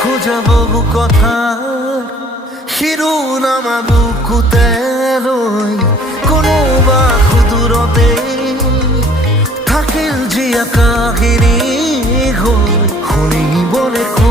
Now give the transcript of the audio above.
খোজা বহু কথা শিৰোনামা বুকুতে লৈ কোনোবা সুদূৰতে থাকিল যি আকাশিনী হৈ শুনিবলৈ